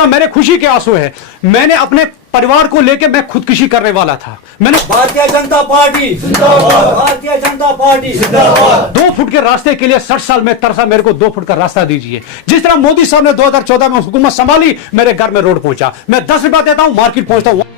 जितना मेरे खुशी के आंसू है, मैंने अपने परिवार को लेकर मैं खुदकुशी करने वाला था। मैंने भारतीय जनता पार्टी जिंदाबाद, भारतीय जनता पार्टी जिंदाबाद। 2 फुट के रास्ते के लिए 60 साल में तरसा, मेरे को 2 फुट का रास्ता दीजिए। जिस तरह मोदी साहब ने 2014 में हुकूमत संभाली, मेरे घर में रोड पहुंचा। मैं 10 रुपया देता हूं, मार्केट पहुंचता हूं।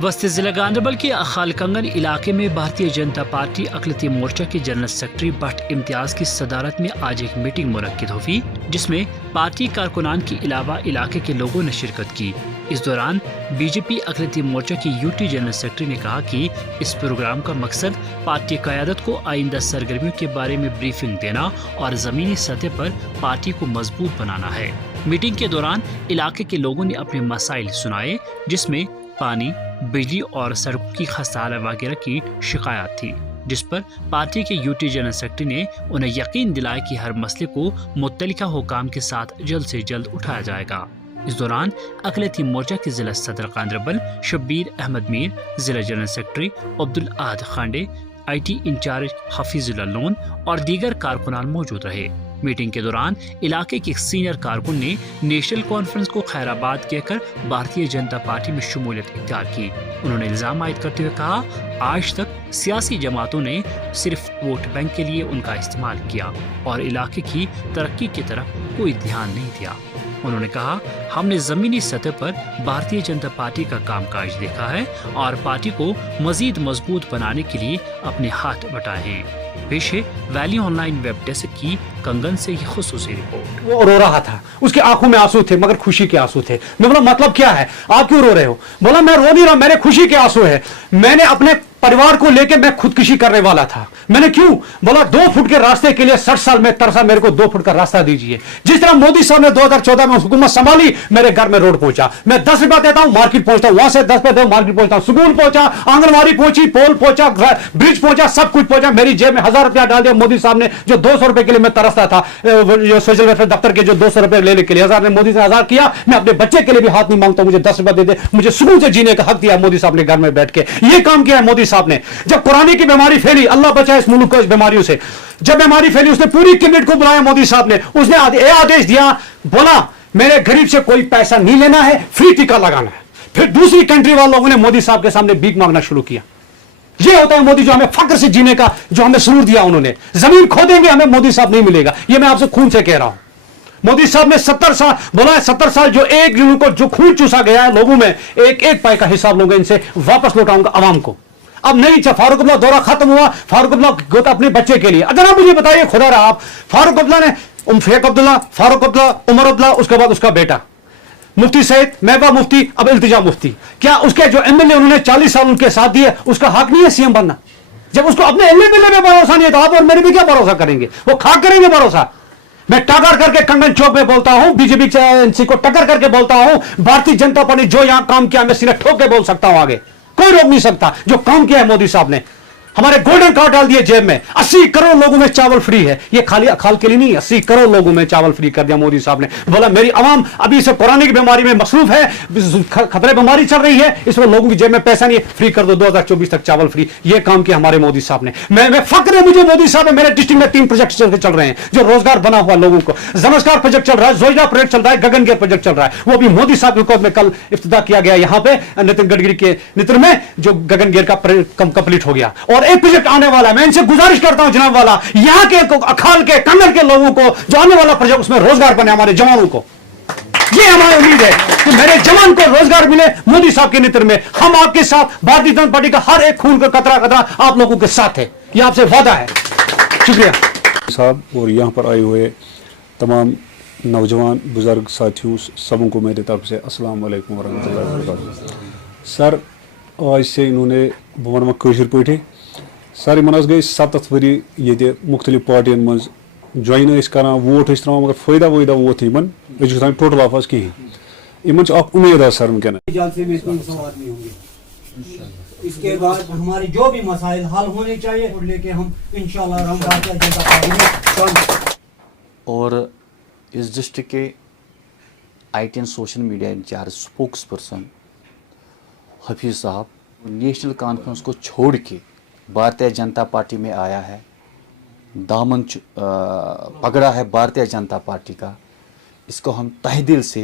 वस्ती जिला गांधरबल के अखाल कंगन इलाके में भारतीय जनता पार्टी अक़लियती मोर्चा के जनरल सेक्रेटरी भट्ट इम्तियाज की सदारत में आज एक मीटिंग मुनक्किद हुई, जिसमें पार्टी कारकुनान के अलावा इलाके के लोगों ने शिरकत की। इस दौरान बीजेपी अक़लियती मोर्चा की यूटी जनरल सेक्रेटरी ने कहा कि इस प्रोग्राम का मकसद पार्टी क़यादत को आइंदा सरगर्मियों के बारे में ब्रीफिंग देना और ज़मीनी सतह पर पार्टी को मजबूत बनाना है। मीटिंग के दौरान इलाके के लोगों ने अपने मसाइल सुनाए, जिसमें पानी, बिजली और सड़कों की खस्ता वगैरह की शिकायत थी, जिस पर पार्टी के यूटी जनरल सेक्रेटरी ने उन्हें यकीन दिलाया कि हर मसले को मुत्तलिका हुकाम के साथ जल्द से जल्द उठाया जाएगा। इस दौरान अक़लियती मोर्चा के जिला सदर गांधरबल शब्बीर अहमद मीर, जिला general secretary Abdul Ahad Khande, IT in charge Hafizullah Lone और दीगर कारकुनान मौजूद रहे। मीटिंग के दौरान इलाके के एक सीनियर कारकुन ने नेशनल कॉन्फ्रेंस को खैराबाद कहकर भारतीय जनता पार्टी में शमूलियत इख्तियार की। उन्होंने इल्जाम आयद करते हुए कहा, आज तक सियासी जमातों ने सिर्फ वोट बैंक के लिए उनका इस्तेमाल किया और इलाके की तरक्की की तरफ कोई ध्यान नहीं दिया। उन्होंने कहा, हमने जमीनी सतह पर भारतीय जनता पार्टी का कामकाज देखा है और पार्टी को मजीद मजबूत बनाने के लिए अपने हाथ बटाए हैं। पेश है वैली ऑनलाइन वेब डेस्क की कंगन से ये खुसूसी रिपोर्ट। वो रो रहा था, उसकी आंखों में आंसू थे, मगर खुशी के आंसू थे। मैं बोला, मतलब क्या है, आप क्यों रो रहे हो? बोला, मैं रो नहीं रहा, मेरे खुशी के आंसू है। मैंने अपने परिवार को लेकर मैं खुदकुशी करने वाला था। मैंने क्यों? बोला, 2 फुट के रास्ते के लिए 60 साल में तरसा, मेरे को 2 फुट का रास्ता दीजिए। जिस तरह मोदी साहब ने 2014 में हुकूमत संभाली, मेरे घर में रोड पहुंचा। मैं 10 रुपया देता हूं, मार्केट पहुंचता हूं, वहां से 10 रुपया देता हूं, मार्केट पहुंचता हूं। स्कूल पहुंचा, आंगनबाड़ी पहुंची, पोल पहुंचा, ब्रिज पहुंचा, सब कुछ पहुंचा। मेरी जेब में 1000 रुपया डाल दिया मोदी साहब ने। जो 200 रुपए के लिए मैं तरसता था, सोशल वेलफेयर दफ्तर के जो 200 रुपए लेने के लिए 1000 ने मोदी से 1000 किया। मैं अपने बच्चे के लिए भी हाथ नहीं मांगता, मुझे 10 रुपया दे दे। मुझे सुकून से जीने का हक दिया मोदी साहब ने घर में बैठ के। ये काम किया है मोदी साहब ने। जब कोरोना की बीमारी फैली, अल्लाह बचाए इस मुल्क को इस बीमारियों से, जब बीमारी फैली, उसने पूरी कैबिनेट को बुलाया मोदी साहब ने। उसने आदेश दिया, बोला, मेरे गरीब से कोई पैसा नहीं लेना है, फ्री टीका लगाना है। फिर दूसरी कंट्री वाले लोगों ने मोदी साहब के सामने भीख मांगना शुरू किया। ये होता है मोदी, जो हमें फख्र से जीने का जो हमें सुरूर दिया उन्होंने। जमीन खोदेंगे, हमें मोदी साहब नहीं मिलेगा। ये मैं आपसे खून से कह रहा हूं। मोदी साहब ने 70 साल बोला है, 70 साल जो एक दिन को जो खून चूसा गया है लोगों में, एक एक पाई का हिसाब लोगे, इनसे वापस लौटाऊंगा आवाम को। अब नहीं, फारूक अब्दुल्ला दौरा खत्म हुआ, फारूक अब्दुल्ला गोता अपने बच्चे के लिए। अगर आप मुझे बताइए, खुदा रहा, आप फारूक अब्दुल्ला ने फेक अब्दुल्ला, फारूक अब्दुल्ला, उमर अब्दुल्ला, उसके बाद उसका बेटा मुफ्ती सईद, महबूबा मुफ्ती, अब इल्तिजा मुफ्ती, क्या उसके जो MLA उन्होंने 40 साल उनके साथ दिए, उसका हक नहीं है CM बनना? जब उसको अपने MLA पे भरोसा नहीं है, तो आप और मेरे भी क्या भरोसा करेंगे? वो खाक करेंगे भरोसा। मैं टक्कर करके कंगन चौक में बोलता हूं, BJP को टक्कर करके बोलता हूं, भारतीय जनता पार्टी जो यहां काम किया, मैं सीधे ठोक के बोल सकता हूं, आगे कोई रोक नहीं सकता। जो काम किया है मोदी साहब ने, हमारे गोल्डन कार्ड डाल दिए जेब में। 80 करोड़ लोगों में चावल फ्री है। ये खाली अखाल के लिए नहीं, 80 करोड़ लोगों में चावल फ्री कर दिया मोदी साहब ने। बोला, मेरी आवाम अभी से कोरोना की बीमारी में मसरूफ है, खतरे बीमारी चल रही है, इसमें लोगों की जेब में पैसा नहीं है, फ्री कर दो, 2024 तक चावल फ्री। ये काम किया हमारे मोदी साहब ने। मैं फख्र है मुझे मोदी साहब ने। मेरे डिस्ट्रिक्ट में 3 प्रोजेक्ट चल रहे हैं जो रोजगार बना हुआ लोगों को। जमस्कार प्रोजेक्ट चल रहा है, जोइदा प्रोजेक्ट चल रहा है, गगनगेर प्रोजेक्ट चल रहा है। वो भी मोदी साहब की हुकूमत में कल इफ्तिताह किया गया यहाँ पे नितिन गडकरी के नेतृत्व में, जो गगनगेर का कंप्लीट हो गया। और एक प्रोजेक्ट आने वाला, मैं इनसे गुजारिश करता हूं जनाब वाला, यहां के अखाल के कंगन के लोगों को जो आने वाला प्रोजेक्ट, उसमें रोजगार बने हमारे जवानों को। ये हमारी उम्मीद है कि मेरे जवान को रोजगार मिले मोदी साहब के नेतृत्व में। हम आपके साथ, भारतीय जनता पार्टी का हर एक खून का कतरा कतरा आप लोगों के साथ है, ये आपसे वादा है। शुक्रिया साहब। और यहाँ पर आए हुए तमाम नौजवान बुजुर्ग साथियों सबों को मेरी तरफ से अस्सलाम वालेकुम वरहमतुल्लाहि वबरकातुहू। सर, आज से इन्होंने बन कशर पे सर इन गई 7 वरी ये मुख्तलिफ पार्टियन मज ज्वाइन करान, वोट त्रा, मगर फायदा वायदा वोत इन टोटल ऑफ कहें। इन उम्मीद है सर वनकन इसके बाद हमारे जो भी मसाइल हल होने चाहिए और लेके हम इंशाल्लाह हम भारतीय जनता पार्टी। और इस डिस्ट्रिक्ट के IT and social media incharge spokesperson Hafeez sahab National conference को छोड़ के भारतीय जनता पार्टी में आया है, दामन पकड़ा है भारतीय जनता पार्टी का। इसको हम तहे दिल से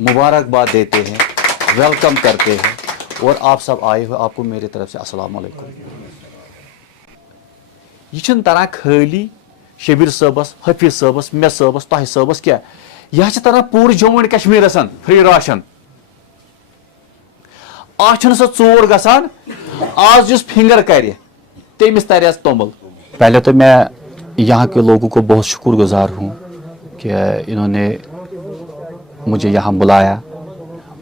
मुबारकबाद देते हैं, वेलकम करते हैं और आप सब आए हो, आपको मेरी तरफ से अस्सलाम वालेकुम। यह छन तरह खाली शबीर सबस, हफीज सबस, मे सबस, तह सबस क्या यह तरह पूरे Jammu and Kashmir free ration. आज सो चोर गसान, आज जिस फिंगर करे तमिस तर तोमल। पहले तो मैं यहाँ के लोगों को बहुत शुक्रगुजार हूँ कि इन्होंने मुझे यहाँ बुलाया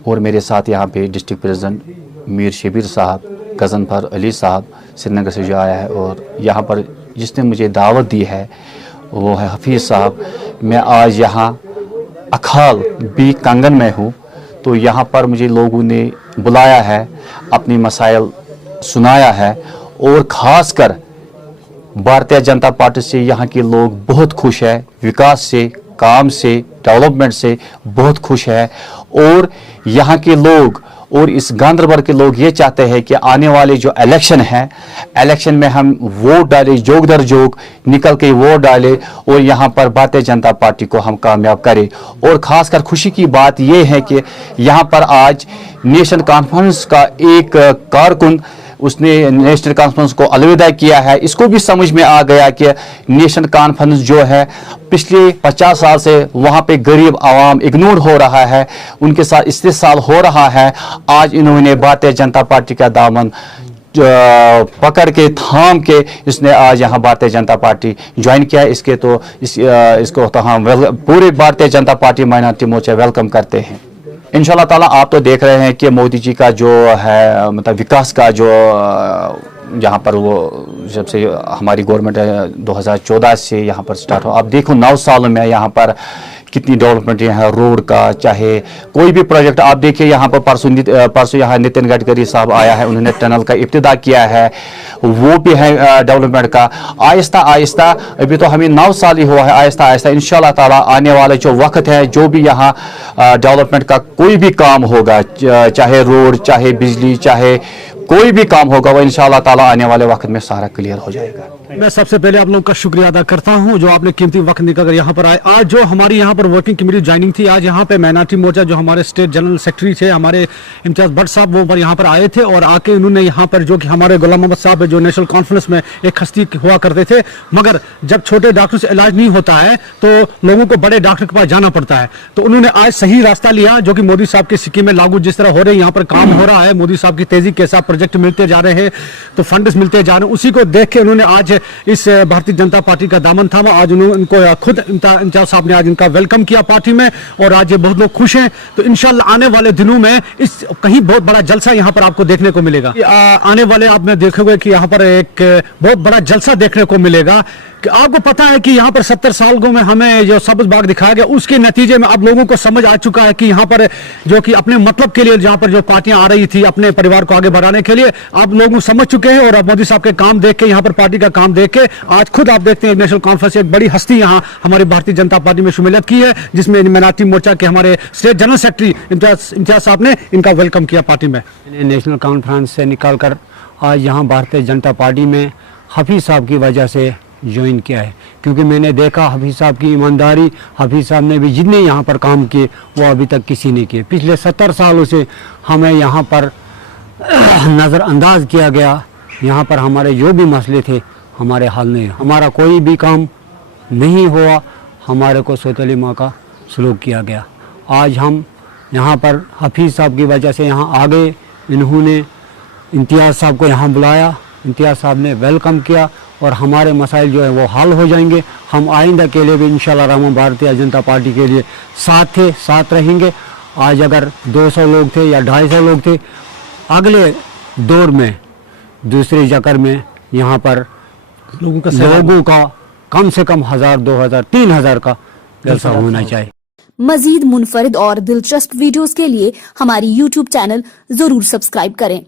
और मेरे साथ यहाँ पे डिस्ट्रिक्ट प्रेसिडेंट मीर शबीर साहब, गज़नफर अली साहब श्रीनगर से जो आया है, और यहाँ पर जिसने मुझे दावत दी है वो है हफीज़ साहब। मैं आज यहाँ अखाल बी कंगन में हूँ, तो यहाँ पर मुझे लोगों ने बुलाया है, अपनी मसाइल सुनाया है, और ख़ास कर भारतीय जनता पार्टी से यहाँ के लोग बहुत खुश है, विकास से, काम से, डेवलपमेंट से बहुत खुश है। और यहाँ के लोग और इस गांधरबल के लोग ये चाहते हैं कि आने वाले जो इलेक्शन है, इलेक्शन में हम वोट डालें, जोग दर जोग निकल के वोट डालें और यहाँ पर भारतीय जनता पार्टी को हम कामयाब करें। और ख़ासकर खुशी की बात ये है कि यहाँ पर आज नेशनल कॉन्फ्रेंस का एक कारकुन, उसने नेशनल कॉन्फ्रेंस को अलविदा किया है। इसको भी समझ में आ गया कि नेशनल कॉन्फ्रेंस जो है पिछले 50 साल से वहाँ पे गरीब आवाम इग्नोर हो रहा है, उनके साथ इस्तेसाल हो रहा है। आज इन्होंने भारतीय जनता पार्टी का दामन पकड़ के थाम के इसने आज यहाँ भारतीय जनता पार्टी ज्वाइन किया। इसके तो इसको तो हम पूरे भारतीय जनता पार्टी माइनॉरिटी मोर्चा वेलकम करते हैं। इंशाल्लाह ताला आप तो देख रहे हैं कि मोदी जी का जो है मतलब विकास का जो यहाँ पर वो जब से हमारी गवर्नमेंट 2014 से यहाँ पर स्टार्ट हो, आप देखो 9 सालों में यहाँ पर कितनी डेवलपमेंट है, रोड का चाहे कोई भी प्रोजेक्ट आप देखिए। यहाँ पर परसों यहाँ नितिन गडकरी साहब आया है, उन्होंने टनल का इब्तिदा किया है, वो भी है डेवलपमेंट का। आहिस्ता आहिस्ता अभी तो हमें 9 साल ही हुआ है, आहिस्ता आहिस्ता इंशाल्लाह ताला आने वाला जो वक्त है, जो भी यहाँ डेवलपमेंट का कोई भी काम होगा, चाहे रोड, चाहे बिजली, चाहे कोई भी काम होगा, वो इंशाल्लाह ताला आने वाले वक्त में सारा क्लियर हो जाएगा। मैं सबसे पहले आप लोगों का शुक्रिया अदा करता हूं जो आपने कीमती वक्त निकाल यहाँ पर आए। आज जो हमारी यहाँ पर वर्किंग कमेटी ज्वाइनिंग थी, आज यहाँ पे माइनॉरिटी मोर्चा जो हमारे स्टेट जनरल सेक्रेटरी थे हमारे इम्तियाज भट्ट साहब, वो पर यहाँ पर आए थे और आके उन्होंने यहाँ पर जो कि हमारे गुलाम मोहम्मद साहब जो नेशनल कॉन्फ्रेंस में एक हस्ती हुआ करते थे, मगर जब छोटे डॉक्टर से इलाज नहीं होता है तो लोगों को बड़े डॉक्टर के पास जाना पड़ता है। तो उन्होंने आज सही रास्ता लिया जो कि मोदी साहब की स्कीमें लागू जिस तरह हो रही है, यहाँ पर काम हो रहा है, मोदी साहब की तेजी के साथ प्रोजेक्ट मिलते जा रहे हैं, तो फंड्स मिलते जा रहे हैं, उसी को देख के उन्होंने आज इस भारतीय जनता पार्टी का दामन थामा। आज उनको खुद इम्तियाज साहब ने आज इनका वेलकम किया पार्टी में और आज ये बहुत लोग खुश हैं। तो इंशाल्लाह आने वाले दिनों में इस कहीं बहुत बड़ा जलसा यहाँ पर आपको देखने को मिलेगा। आने वाले आप में देखोगे कि यहाँ पर एक बहुत बड़ा जलसा देखने को मिलेगा। कि आपको पता है कि यहाँ पर 70 सालों में हमें जो सब्ज बाग दिखाया गया, उसके नतीजे में अब लोगों को समझ आ चुका है कि यहाँ पर जो कि अपने मतलब के लिए जहाँ पर जो पार्टियां आ रही थी अपने परिवार को आगे बढ़ाने के लिए, अब लोग समझ चुके हैं। और अब मोदी साहब के काम देख के, यहाँ पर पार्टी का काम देख के आज खुद आप देखते हैं नेशनल कॉन्फ्रेंस एक बड़ी हस्ती यहाँ हमारी भारतीय जनता पार्टी में शुमिलियत की है, जिसमें माइनॉरिटी मोर्चा के हमारे स्टेट जनरल सेक्रेटरी इम्तियाज साहब ने इनका वेलकम किया पार्टी में। नेशनल कॉन्फ्रेंस से निकाल कर आज यहाँ भारतीय जनता पार्टी में हफीज़ साहब की वजह से ज्वाइन किया है, क्योंकि मैंने देखा हफीज़ साहब की ईमानदारी, हफीज़ साहब ने भी जितने यहाँ पर काम किए वो अभी तक किसी ने किए। पिछले 70 सालों से हमें यहाँ पर नज़रअंदाज किया गया, यहाँ पर हमारे जो भी मसले थे हमारे हल नहीं, हमारा कोई भी काम नहीं हुआ, हमारे को सौतेली माँ का सलूक किया गया। आज हम यहाँ पर हफीज़ साहब की वजह से यहाँ आ गए, इन्होंने इम्तियाज़ साहब को यहाँ बुलाया, इम्तियाज़ साहब ने वेलकम किया और हमारे मसाइल जो है वो हल हो जाएंगे। हम आइंदा के लिए भी इंशाल्लाह रहमान भारतीय जनता पार्टी के लिए साथ रहेंगे। आज अगर 200 लोग थे या 250 लोग थे, अगले दौर में दूसरे चक्कर में यहाँ पर लोगों का कम से कम 1000, 2000, 3000 का जलसा होना चाहिए। मजीद मुनफरिद और दिलचस्प वीडियोस के लिए हमारी YouTube चैनल जरूर सब्सक्राइब करें।